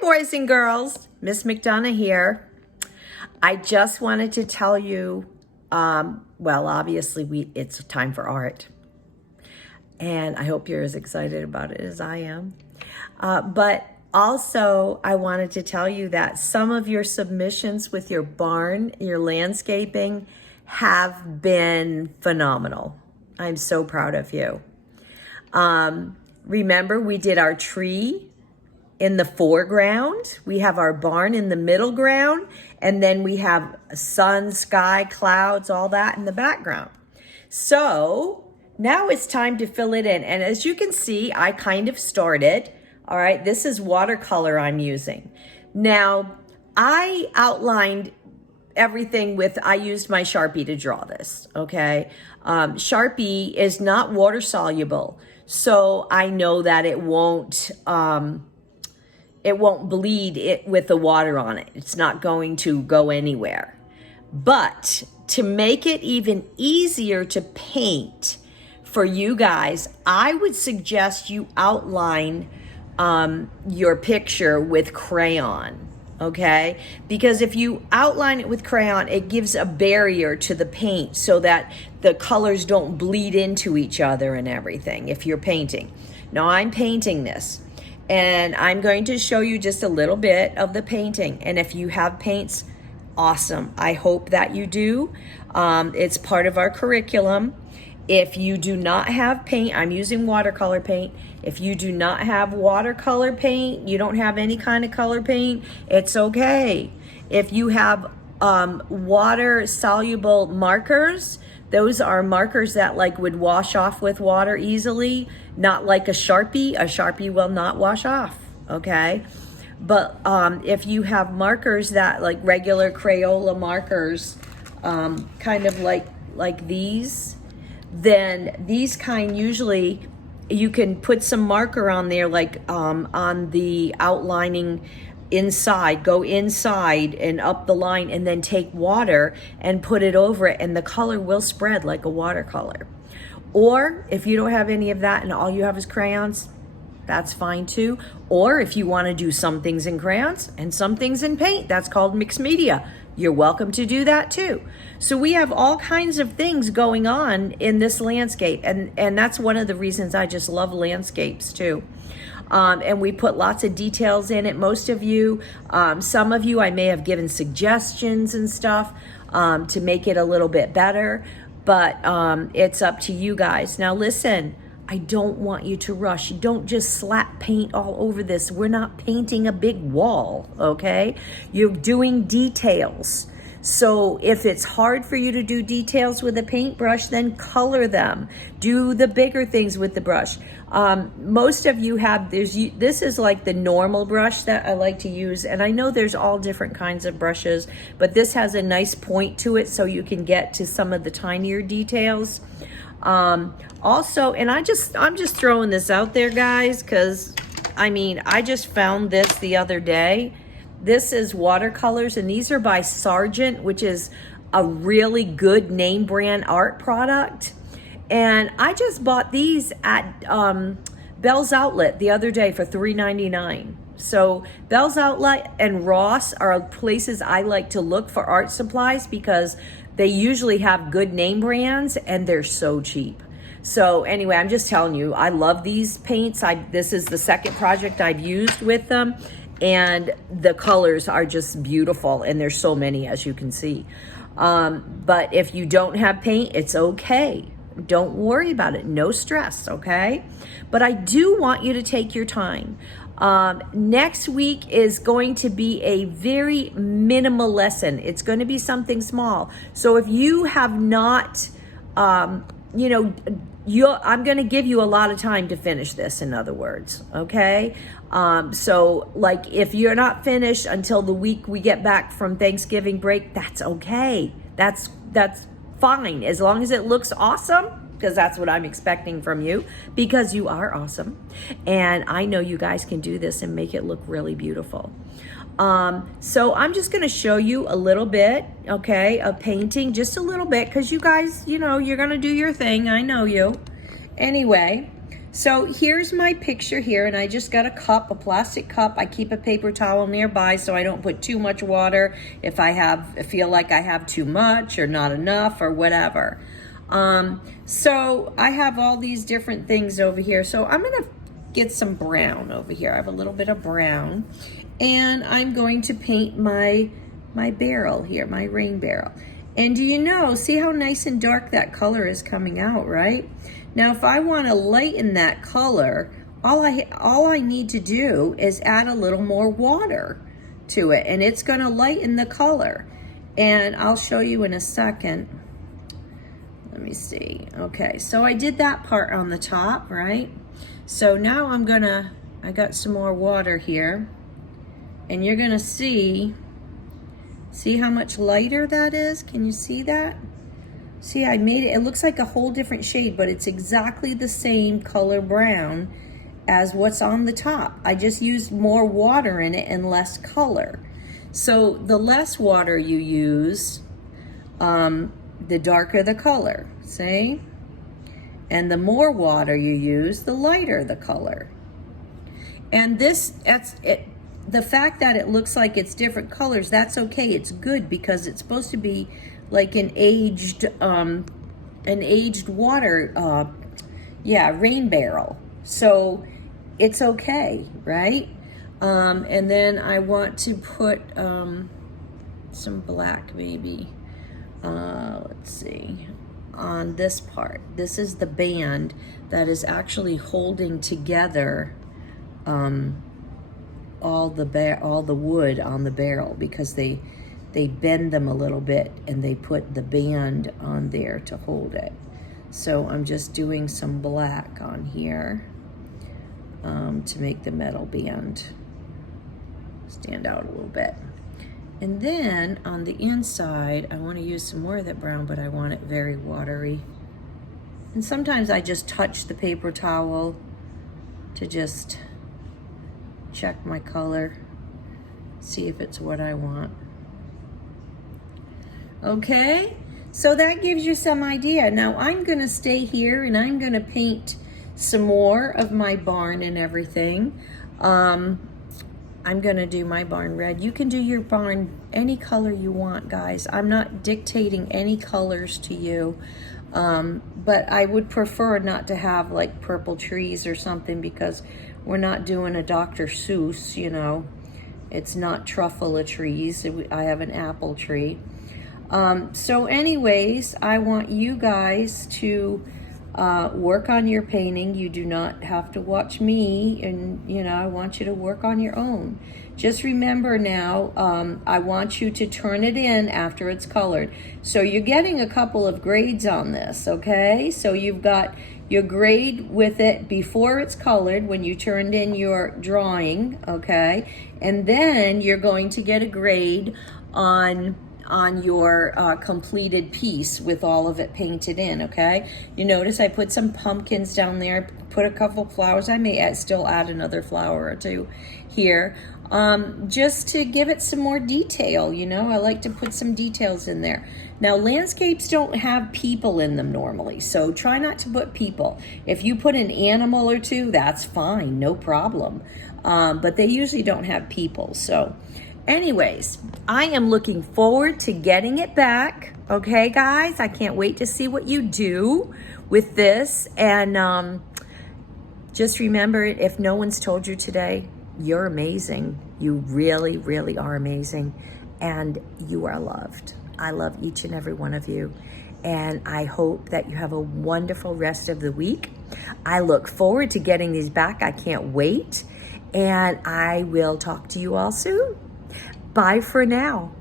boys and girls. Miss McDonough here. I just wanted to tell you, well, obviously it's time for art. And I hope you're as excited about it as I am. But also, I wanted to tell you that some of your submissions with your barn, your landscaping, have been phenomenal. I'm so proud of you. Remember, we did our tree in the foreground. We have our barn in the middle ground. And then we have sun, sky, clouds, all that in the background. So now it's time to fill it in. And as you can see, I kind of started. All right, this is watercolor I'm using. Now, I outlined everything with, I used my Sharpie to draw this, okay? Sharpie is not water soluble, so I know that it won't bleed it with the water on it. It's not going to go anywhere. But to make it even easier to paint for you guys, I would suggest you outline your picture with crayon, okay? Because if you outline it with crayon, it gives a barrier to the paint so that the colors don't bleed into each other and everything if you're painting. Now I'm painting this, and I'm going to show you just a little bit of the painting. And if you have paints, awesome. I hope that you do. It's part of our curriculum. If you do not have paint, I'm using watercolor paint. If you do not have watercolor paint, you don't have any kind of color paint, it's okay. If you have water soluble markers, those are markers that like would wash off with water easily, not like a Sharpie. A Sharpie will not wash off, okay? But if you have markers that like regular Crayola markers, kind of like these, then these kind usually you can put some marker on there, like on the outlining inside, go inside and up the line, and then take water and put it over it, and the color will spread like a watercolor. Or if you don't have any of that and all you have is crayons, that's fine too. Or if you want to do some things in crayons and some things in paint, that's called mixed media. You're welcome to do that too. So we have all kinds of things going on in this landscape, and that's one of the reasons I just love landscapes too. And we put lots of details in it. Most of you, some of you I may have given suggestions and stuff to make it a little bit better, but it's up to you guys. Now listen, I don't want you to rush. Don't just slap paint all over this. We're not painting a big wall, okay? You're doing details. So if it's hard for you to do details with a paintbrush, then color them. Do the bigger things with the brush. Most of you have, this is like the normal brush that I like to use. And I know there's all different kinds of brushes, but this has a nice point to it so you can get to some of the tinier details. Also, and I'm just throwing this out there, guys, because I mean, I just found this the other day. This is watercolors, and these are by Sargent, which is a really good name brand art product. And I just bought these at Bell's Outlet the other day for $3.99. So Bell's Outlet and Ross are places I like to look for art supplies because they usually have good name brands and they're so cheap. So anyway, I'm just telling you, I love these paints. This is the second project I've used with them, and the colors are just beautiful, and there's so many, as you can see. But if you don't have paint, it's okay. Don't worry about it. No stress, okay? But I do want you to take your time. Next week is going to be a very minimal lesson. It's going to be something small. So if you have not, I'm going to give you a lot of time to finish this, in other words, okay? So like if you're not finished until the week we get back from Thanksgiving break, that's okay. That's fine, as long as it looks awesome, because that's what I'm expecting from you, because you are awesome. And I know you guys can do this and make it look really beautiful. So I'm just going to show you a little bit, okay, of painting, just a little bit, because you guys, you're going to do your thing. I know you. Anyway, So here's my picture here, and I just got a cup, a plastic cup. I keep a paper towel nearby so I don't put too much water if I feel like I have too much or not enough or whatever. So I have all these different things over here. So I'm gonna get some brown over here. I have a little bit of brown, and I'm going to paint my barrel here, my rain barrel. And do you know, see how nice and dark that color is coming out, right? Now, if I want to lighten that color, all I need to do is add a little more water to it, and it's going to lighten the color. And I'll show you in a second. Let me see. Okay, so I did that part on the top, right? So now I got some more water here, and you're gonna see how much lighter that is? Can you see that? See, I made it looks like a whole different shade, but it's exactly the same color brown as what's on the top. I just used more water in it and less color. So the less water you use, the darker the color, see? And the more water you use, the lighter the color. And the fact that it looks like it's different colors, that's okay. It's good because it's supposed to be like an aged water, rain barrel. So it's okay, right? And then I want to put some black maybe. Let's see, on this part. This is the band that is actually holding together all the wood on the barrel, because they bend them a little bit and they put the band on there to hold it. So I'm just doing some black on here to make the metal band stand out a little bit. And then on the inside, I want to use some more of that brown, but I want it very watery. And sometimes I just touch the paper towel to just check my color, see if it's what I want. Okay, so that gives you some idea. Now I'm gonna stay here and I'm gonna paint some more of my barn and everything. I'm gonna do my barn red. You can do your barn any color you want, guys. I'm not dictating any colors to you, but I would prefer not to have like purple trees or something, because we're not doing a Dr. Seuss, you know. It's not truffle trees. I have an apple tree. So anyways, I want you guys to work on your painting. You do not have to watch me, and you know, I want you to work on your own. Just remember now, I want you to turn it in after it's colored. So you're getting a couple of grades on this, okay? So you've got your grade with it before it's colored, when you turned in your drawing, okay? And then you're going to get a grade on your completed piece with all of it painted in, okay? You notice I put some pumpkins down there, put a couple flowers. I may still add another flower or two here, just to give it some more detail, you know? I like to put some details in there. Now, landscapes don't have people in them normally, so try not to put people. If you put an animal or two, that's fine, no problem. But they usually don't have people, so... Anyways, I am looking forward to getting it back. Okay, guys, I can't wait to see what you do with this. And just remember, if no one's told you today, you're amazing. You really, really are amazing. And you are loved. I love each and every one of you. And I hope that you have a wonderful rest of the week. I look forward to getting these back. I can't wait. And I will talk to you all soon. Bye for now.